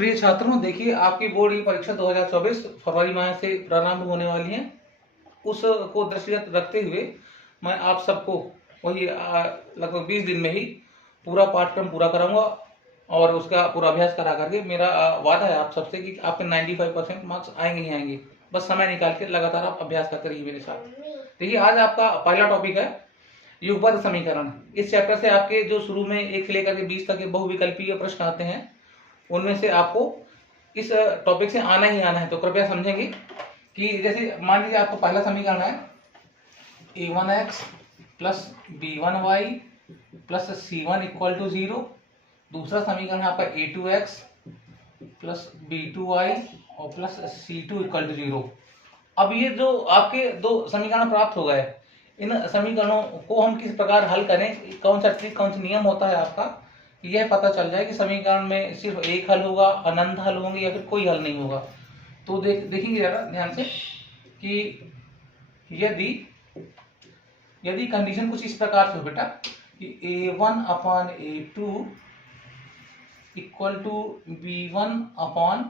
प्रिय छात्रों, देखिए आपकी बोर्ड की परीक्षा 2024 फरवरी माह से प्रारंभ होने वाली है। उसको दृष्टिगत रखते हुए मैं आप सबको वही लगभग 20 दिन में ही पूरा पाठ्यक्रम पूरा कराऊंगा और उसका पूरा अभ्यास करा करके मेरा वादा है आप सबसे कि आपके 95% मार्क्स आएंगे ही आएंगे। बस समय निकाल के लगातार आप अभ्यास करते रहिए मेरे साथ। देखिए आज आपका पहला टॉपिक है युगपथ समीकरण। इस चैप्टर से आपके जो शुरू में 1 से लेकर के 20 तक के बहुविकल्पीय प्रश्न आते हैं उनमें से आपको इस टॉपिक से आना ही आना है। तो कृपया समझेंगे कि जैसे मान लीजिए आपको पहला समीकरण है a1x plus b1y plus c1 equal to 0। दूसरा समीकरण है आपका a2x प्लस b2y और प्लस c2 इक्वल टू 0। अब ये जो आपके दो समीकरण प्राप्त हो गए, इन समीकरणों को हम किस प्रकार हल करें, कौन सा ट्रिक कौन सा नियम होता है आपका, यह पता चल जाए कि समीकरण में सिर्फ एक हल होगा, अनंत हल होंगे या फिर कोई हल नहीं होगा। तो देखेंगे जरा ध्यान से कि यदि कंडीशन कुछ इस प्रकार से हो बेटा कि a1 upon a2 equal to b1 upon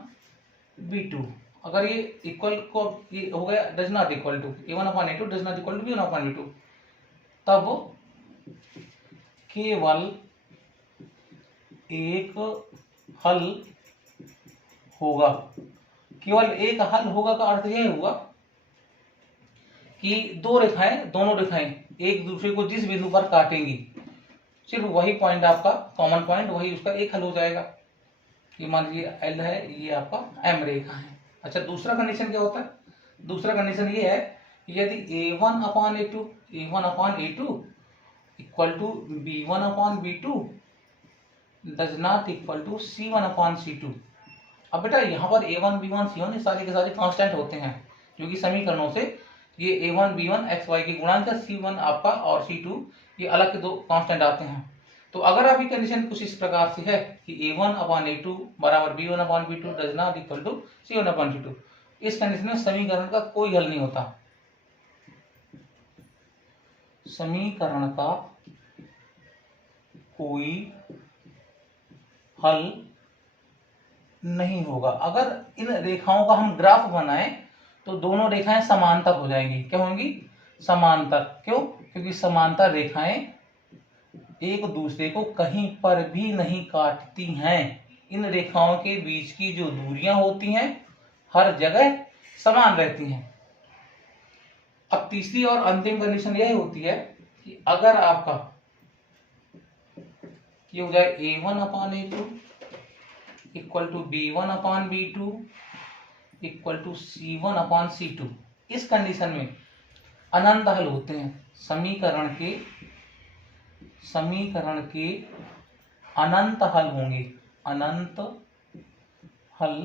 b2, अगर ये इक्वल को ये हो गया does not equal to a1 upon a2 does not equal to b1 upon b2, तब केवल एक हल होगा। केवल एक हल होगा का अर्थ यह होगा कि दोनों रेखाएं एक दूसरे को जिस बिंदु पर काटेंगी सिर्फ वही पॉइंट आपका कॉमन पॉइंट, वही उसका एक हल हो जाएगा। ये मान लीजिए एल है, ये आपका एम रेखा है। अच्छा, दूसरा कंडीशन क्या होता है? दूसरा कंडीशन ये है कि यदि a1 upon a2 equal to b1 upon b2 does not equal to c1 upon c2। अब बेटा यहाँ पर a1 b1 c1 ये सारे के सारे कांस्टेंट होते हैं, क्योंकि समीकरणों से ये a1 b1 x y के गुणांक का c1 आपका और c2 ये अलग के दो कांस्टेंट आते हैं। तो अगर आपकी कंडीशन कुछ इस प्रकार से है कि a1 अपॉन a2 बराबर b1 upon b2 does not equal to c1 upon c2, इस कंडीशन में समीकरण का कोई हल नहीं होता। समीकरण का कोई हल नहीं होगा। अगर इन रेखाओं का हम ग्राफ बनाएं तो दोनों रेखाएं समांतर हो जाएंगी। क्या होंगी? समांतर। क्यों? क्योंकि समांतर रेखाएं एक दूसरे को कहीं पर भी नहीं काटती हैं। इन रेखाओं के बीच की जो दूरियां होती हैं हर जगह समान रहती हैं। अब तीसरी और अंतिम कंडीशन यह होती है कि अगर आपका ये हो जाए a1 upon a2 equal to b1 upon b2 equal to c1 upon c2, इस कंडीशन में अनंत हल होते हैं। समीकरण के अनंत हल होंगे, अनंत हल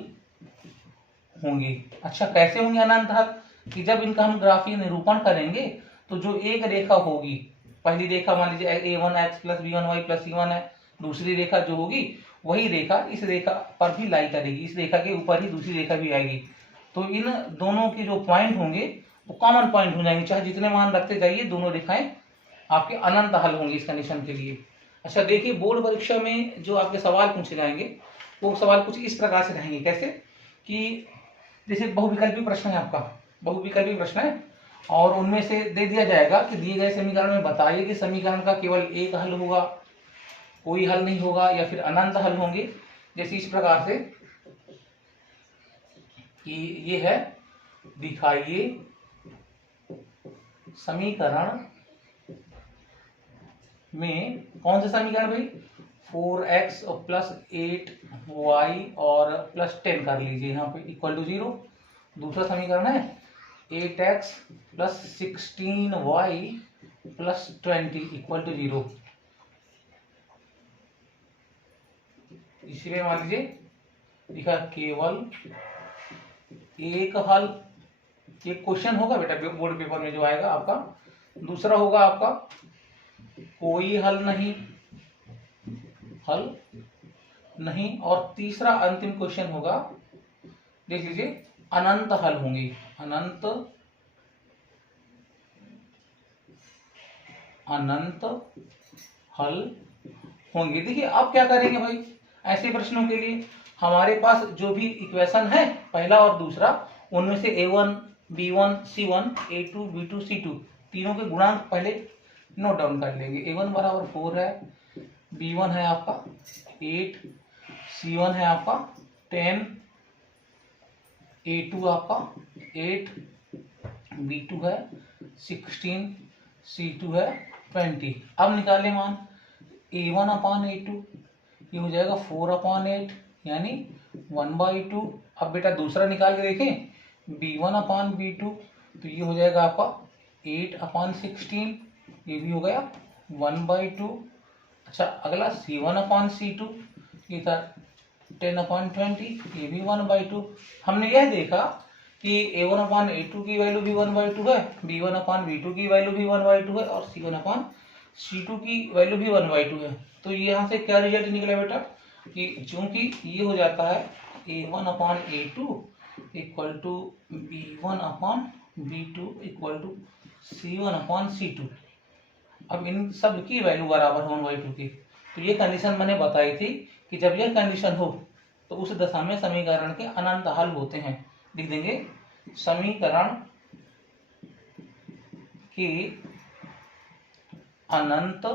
होंगे। अच्छा, कैसे होंगे अनंत हल? कि जब इनका हम ग्राफीय निरूपण करेंगे तो जो एक रेखा होगी, पहली रेखा मान लीजिए a1x plus b1y plus c1 है, दूसरी रेखा जो होगी वही रेखा इस रेखा पर भी लाई करेगी, इस रेखा के ऊपर ही दूसरी रेखा भी आएगी। तो इन दोनों के जो पॉइंट होंगे वो कॉमन पॉइंट हो जाएंगे, चाहे जितने मान रखते जाइए दोनों रेखाएं आपके अनंत हल होंगी इस कंडीशन के लिए। अच्छा, देखिए बोर्ड परीक्षा में जो आपके सवाल पूछे जाएंगे वो सवाल कुछ इस प्रकार से रहेंगे। कैसे कि जैसे बहुविकल्पी प्रश्न है, आपका बहुविकल्पी प्रश्न है और उनमें से दे दिया जाएगा कि दिए गए समीकरण में बताइए कि समीकरण का केवल एक हल होगा, कोई हल नहीं होगा या फिर अनंत हल होंगे। जैसे इस प्रकार से कि ये है, दिखाइए समीकरण में कौन सा समीकरण भाई? 4x प्लस 8y और प्लस 10 कर लीजिए यहाँ पे इक्वल टू 0। दूसरा समीकरण है 8x plus 16y plus 20 equal to 0। इसी में मान लीजिए लिखा केवल एक हल। ये क्वेश्चन होगा बेटा बोर्ड पेपर में जो आएगा आपका। दूसरा होगा आपका कोई हल नहीं और तीसरा अंतिम क्वेश्चन होगा, देख लीजिए, अनंत हल होंगे, अनंत हल होंगे। देखिए आप क्या करेंगे भाई ऐसे प्रश्नों के लिए, हमारे पास जो भी इक्वेशन है पहला और दूसरा, उनमें से A1 B1 C1 A2 B2 C2 तीनों के गुणांक पहले नोट डाउन कर लेंगे। A1 बराबर 4 है, B1 है आपका 8, C1 है आपका 10, A2 आपका 8, B2 है 16, C2 है 20। अब निकालें मान A1 अपान A2, ये हो जाएगा 4 अपान 8 यानी 1/2। अब बेटा दूसरा निकाल के देखें B1 अपान B2, तो ये हो जाएगा आपका 8 अपान 16, ये भी हो गया 1/2। अच्छा अगला C1 अपान C2, ये था 10 अपान 20, ये भी 1/2। हमने यह देखा कि A1 अपान A2 की वैल्यू भी 1/2 है, B1 अपान B2 की वैल्यू भी 1/2 है और C1 अपान C2 की वैल्यू भी 1/2 है। तो ये यहाँ से क्या रिजल्ट निकला बेटा कि चूंकि ये हो जाता है A1 upon A2 equal to B1 upon B2 equal to C1 upon C2। अब इन सब की वैल्यू बराबर हो 1/2 की, तो ये कंडीशन मैंने बताई थी कि जब यह कंडीशन हो तो उस दशा में समीकरण के अनंत हल होते हैं। लिख देंगे समीकरण के अनंत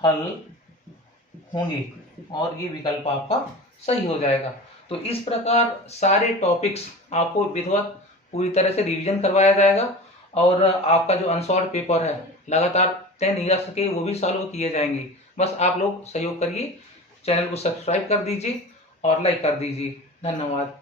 हल होंगे और ये विकल्प आपका सही हो जाएगा। तो इस प्रकार सारे टॉपिक्स आपको विधिवत पूरी तरह से रिवीजन करवाया जाएगा और आपका जो अनसॉल्व पेपर है लगातार 10 ईयर्स के वो भी सॉल्व किए जाएंगे। बस आप लोग सहयोग करिए, चैनल को सब्सक्राइब कर दीजिए और लाइक कर दीजिए। धन्यवाद।